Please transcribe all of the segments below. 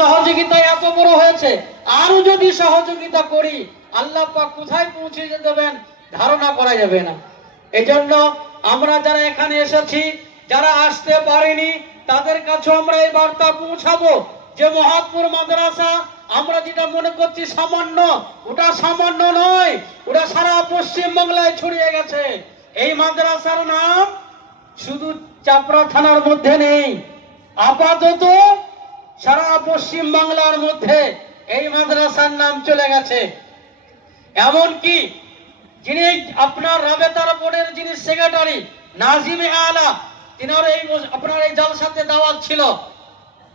সহযোগিতা এত বড় হয়েছে, আরো যদি সহযোগিতা করি আল্লাহ পাক কোথায় পৌঁছে দেবেন ধারণা করা যাবে না। এজন্য আমরা যারা এখানে এসেছি, যারা আসতে পারেনি, তাদের কাছে আমরা এই বার্তা পৌঁছাবো যে মহাপুর মাদ্রাসা আমরা যেটা মনে করছি সামান্য, ওটা সামান্য নয়, ওটা সারা পশ্চিম বাংলায় ছড়িয়ে গেছে। এই মাদ্রাসার নাম শুধু চাপড়া থানার মধ্যে নেই, আপাতত সারা পশ্চিম বাংলার মধ্যে এই মাদ্রাসার নাম চলে গেছে। এমনকি যিনি আপনার রাবেতার বোর্ডের যিনি সেক্রেটারি নাজিমে আলা, তিনার এই আপনার এই জলসাতে দাওয়াত ছিল।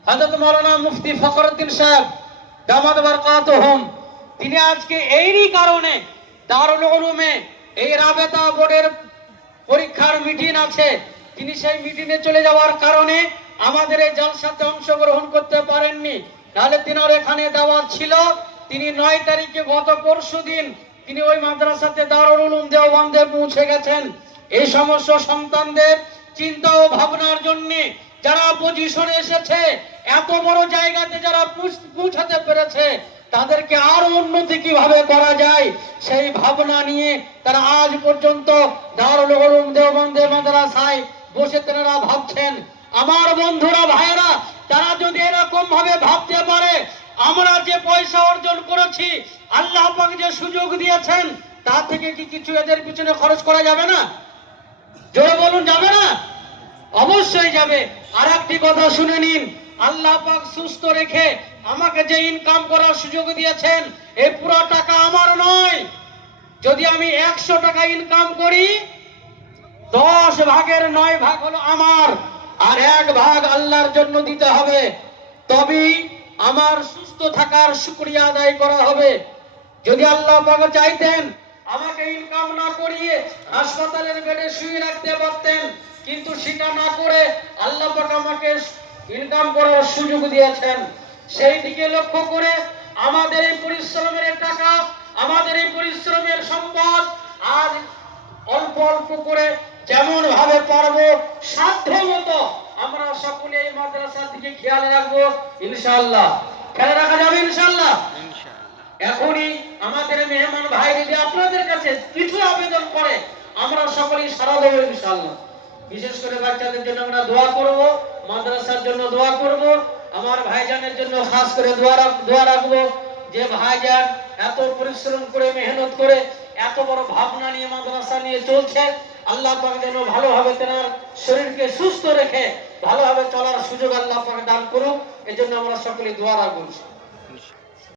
হযরত মাওলানা মুফতি ফখরুদ্দিন সাহেব দামাত বারকাতুহুম, তিনি আজকে এরই কারণে দারুল উলুমে এই রাবেতা বোর্ডের পরীক্ষার মিটিং আছে, তিনি সেই মিটিংয়ে চলে যাওয়ার কারণে আমাদের এই জলসাতে অংশগ্রহণ করতে পারেননি। তাহলে তিনার এখানে দাওয়াত ছিল। তিনি 9 তারিখে গত পরশুদিন তিনি ওই মাদ্রাসাতে দারুল উলুম দেওবন্দে পৌঁছে গেছেন। এই সমস্ত সন্তানদের চিন্তা ও ভাবনার জন্য যারা পজিশনে এসেছে, এত বড় জায়গাতে যারা পৌঁছাতে পেরেছে, তাদেরকে আরো উন্নতি কিভাবে করা যায় সেই ভাবনা নিয়ে তারা আজ পর্যন্ত দারুল উলুম দেওবন্দে মাদ্রাসায় বসে তারা ভাবছেন। আমার বন্ধুরা ভাইয়েরা, তারা যদি এরকম ভাবে ভাবতে পারে, আমরা যে পয়সা অর্জন করেছি, আল্লাহ পাক যে সুযোগ দিয়েছেন, তা থেকে কি কিছু এদের পিছনে খরচ করা যাবে না? জোরে বলুন, যাবে না? অবশ্যই যাবে। আর একটি কথা শুনে নিন, আল্লাহ পাক সুস্থ রেখে আমাকে যে ইনকাম করার সুযোগ দিয়েছেন, এই পুরো টাকা আমার নয়। যদি আমি 100 টাকা ইনকাম করি, 10 ভাগের 9 ভাগ হলো আমার, আর 1 ভাগ আল্লাহর জন্য দিতে হবে। তবেই আমার সুস্থ থাকার শুকরিয়া আদায় করা হবে। যদি আল্লাহ পাক চাইতেন আমাকে ইনকাম না করিয়ে হাসপাতালের বেডে শুয়ে রাখতে পারতেন, কিন্তু সেটা না করে আল্লাহ পাক আমাকে ইনকাম করার সুযোগ দিয়েছেন। সেই দিকে লক্ষ্য করে আমাদের এই পরিশ্রমের টাকা, আমাদের এই পরিশ্রমের সম্পদ আজ অল্প অল্প করে যেমন ভাবে পারবো সাধ্য মতো আমরা সকলে এই মাদ্রাসার দিকে খেয়াল রাখবো ইনশাআল্লাহ। খেয়াল রাখা যাবে ইনশাআল্লাহ। এখনই আমাদের মেহমান ভাই যদি আপনাদের কাছে কিছু আবেদন করে, আমরা সকলেই সাড়া দেবো ইনশাআল্লাহ। বিশেষ করে বাচ্চাদের জন্য আমরা দোয়া করব, মাদ্রাসার জন্য দোয়া করব, আমার ভাইজানের জন্য খাস করে দোয়া রাখবো যে ভাইজান এত পরিশ্রম করে মেহনত করে এত বড় ভাবনা নিয়ে মাদ্রাসা নিয়ে চলছে। আল্লাহ পাক যেন ভালোভাবে তেনার শরীরকে সুস্থ রেখে ভালোভাবে চলার সুযোগ আল্লাহ পাক দান করুক। এজন্য আমরা সকলে দোয়া রাখবো।